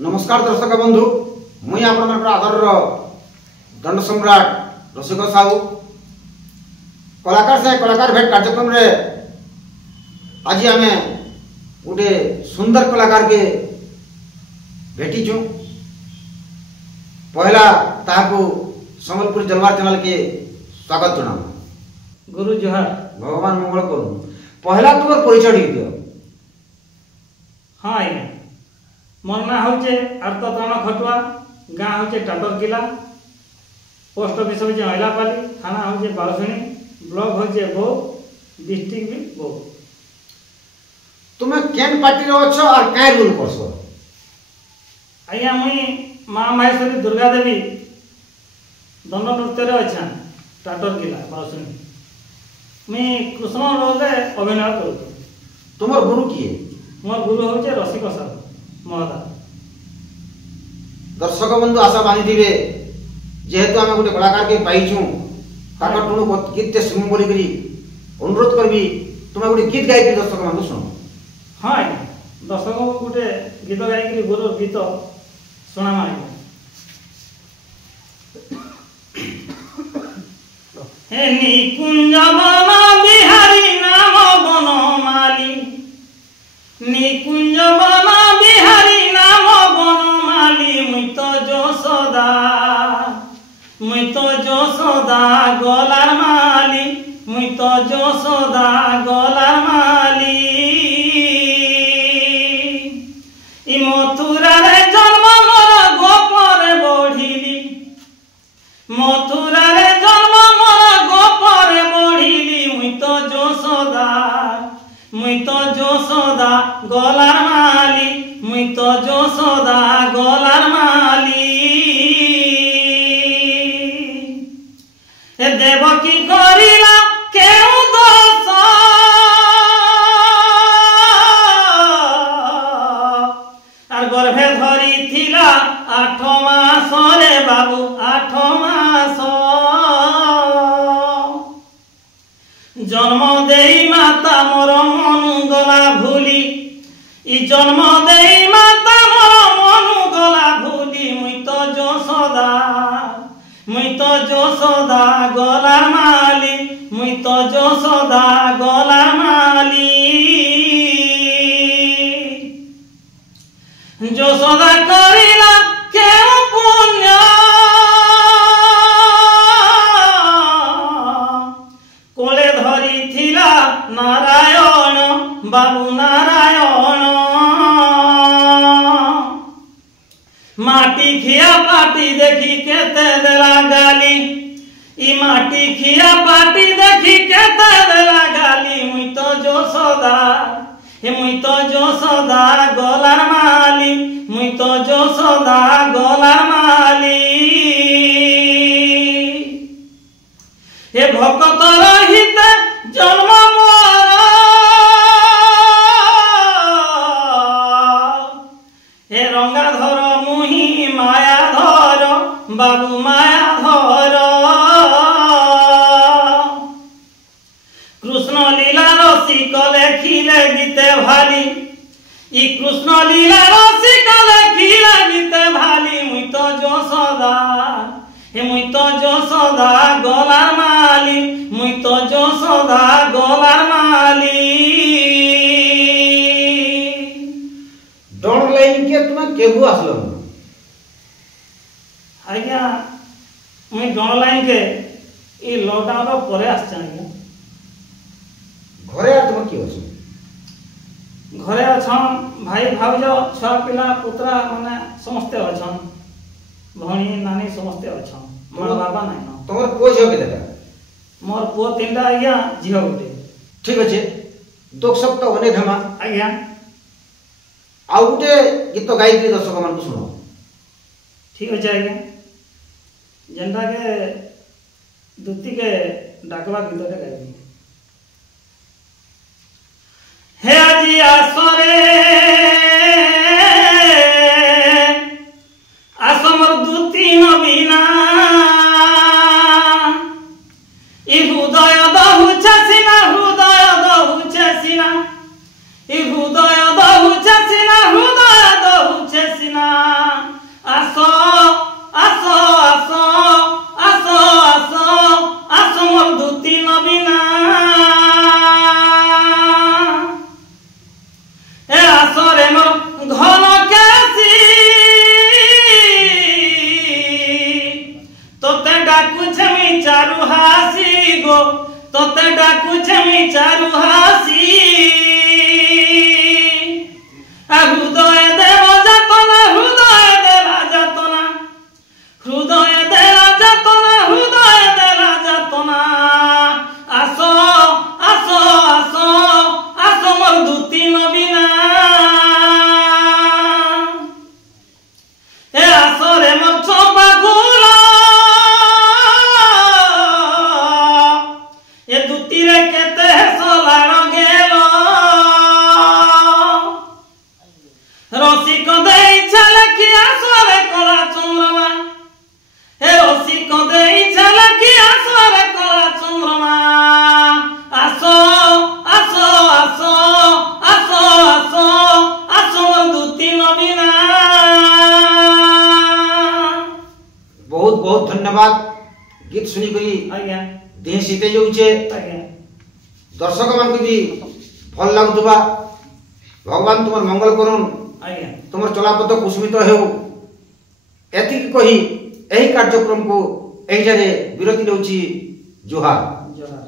नमस्कार दर्शक बंधु मुई आपनकर आदर दंड सम्राट रसिक साहू कलाकार से कलाकार भेट कार्यक्रम रे आज आम गोटे सुंदर कलाकार के भेटीचु पहला ताकू संबलपुर जलवार चैनल के स्वागत जना गुरु जोहार भगवान मंगल करू पहला तुम परिचय दियो। हाँ आज्ञा मोर ना हूँ आर्तताण खटुआ गाँ हूँ टाटर किला पोस्ट ऑफिस हूँ अहिलापाली थाना हूँ बालसुणी ब्लॉक हूँ बो डिस्ट्रिक्ट भी बो। तुम्हें केन पार्टी रो अच्छो और काय रोल करसो? आज्ञा मुई माँ माहेश्वरी दुर्गा देवी दंड नृत्य रे अच्छा टाटर किला बालसुणी मुई कृष्ण रोल रे अभिनय करूँ। तुमर गुरु किए? मोर गुरु हूँ रसिक साहू महोदय। दर्शक बंधु आशा बांधी थे जेहेतु आम गोटे कलाकार के पाइछू ताकर टुणु गीत शुणु बोल अनुरोध करबी तुम्हें गोटे गीत गाई दर्शक बंधु शुण। हाँ आज्ञा दर्शक गोटे गीत गाई गुरु गीत शुणामा आज्ञा। हे निकुंज बन बिहारी नाम बनमाली निकुंज बन बिहारी नाम बनमाली मुई तो যশোদা গলার মালি মুই তো যশোদা গলার মালি ই মথুরারে জন্ম মোর গোপরে বঢ়িলি মথুরারে জন্ম মোর গোপরে বঢ়িলি মুই তো যশোদা গলার মালি মুই তো যশোদা গলার মালি। দেবকী করিলা কেউ দোষ আর গর্ভে ধরিছিলা 8 মাস রে বাবু 8 মাস জন্ম দেই মাতা মোর মনুগলা ভুলি ই জন্ম দেই মাতা মোর মনুগলা ভুলি মুই তো যশোদা গলার মালি মুই তো যশোদা গলার মালি। যশোদা করিলা কেউ পুণ্য কোলে ধরিছিলা নারায়ণ বাবু নারায়ণ माटी खिया पाटी देखी केते देला गाली ई माटी खिया पाटी देखी केते देला गाली मुई तो যশোদা গলার মালি মুই তো যশোদা গলার মালি। হে ভক্ত রহিতে জন্ম মোর হে রঙ্গাধর মুহি মায়া ধর বাবু মায়া ধর কৃষ্ণ লীলা রসিক লেখিলে গীতে ভালি ই কৃষ্ণ লীলা রসিক লেখিলে গীতে ভালি মুই তো যশোদা গলার মালি মুই তো যশোদা গলার মালি। डॉन लाइन के तुम्हें केगु आसलो? आज्ञा मुई डॉन लाइन के ई लॉकडाउन रो परे आछन आज्ञा। घरे तुम की अछि? घरे अछन भाई भाउज छुआ पिला पुत्रा माने समस्त अछन भणी नानी समस्त अछन मोर बाबा नै न। तमर को झियो के देता? मोर पो तीनटा आज्ञा झियो गुटे। ठीक अछि दुख सब तो अनेक हमा आज्ञा आउ गोटे गीत गाई दर्शक मान को सुनो। ठीक अछि आज्ञा जेंटा के दुती के डाकवा गीतटे गाइबी। हे आजी आसरे आसमर दुती नबीना इ हृदय दहु छसिना हृदय दहु छसिना इ हृदय दहु छसिना हृदय दहु छसिना তোতে ডাকুছে আমি চারু হাসি হৃদয়ে দেব যাতনা হৃদয়ে দেলা যাতনা হৃদয়ে দেলা যাতনা হৃদয়ে দেলা যাতনা আসো আসো আসো আসো মোর দুতি নবীনা এ আসরে মোর ছোপা ফুল এ দুতিরে কেতে সোলার গেল রসিক দেই ঝালকি আসরে কলা চন্দ্রমা হে রসিক দেই ঝালকি আসরে কলা চন্দ্রমা আসো আসো আসো আসো আসো আসো দুতি নবীনা। बहुत बहुत धन्यवाद गीत सुनी करी आज्ञा देह शीते जाऊे आज्ञा दर्शक मान भी भल लगुवा भगवान तुम मंगल करुन आज्ञा तुम चलापथ कुसुमित हो एतिक कही यही कार्यक्रम को यही विरति दौची जुहार। जोहार।